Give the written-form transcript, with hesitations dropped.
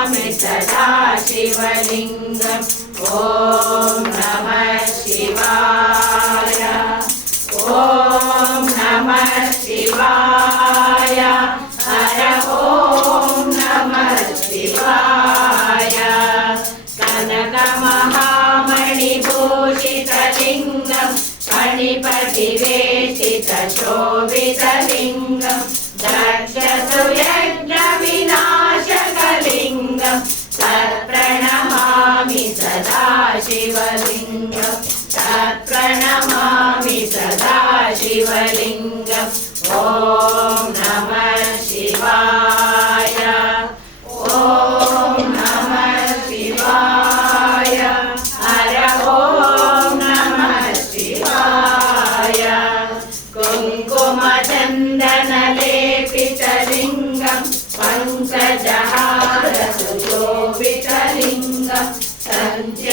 नमामि सदा शिवलिङ्गम् ॐ नमः शिवाय ॐ नमः शिवाय हर ॐ नमः शिवाय कनकमहामणिभूषितलिङ्गम् फणिपतिवेशितशोभितलिङ्गम् दक्षसु यज्ञविनाशकलिङ्गम् तत्प्रणमामि सदा शिवलिङ्गम् तत्प्रणमामि सदा शिवलिङ्गम् ॐ नमः शिवाय ॐ नमः शिवाय हर ॐ नमः शिवाय कुङ्कुमचन्दनलेपितलिङ्गम् पङ्कजहारसुशोभितलिङ्गम्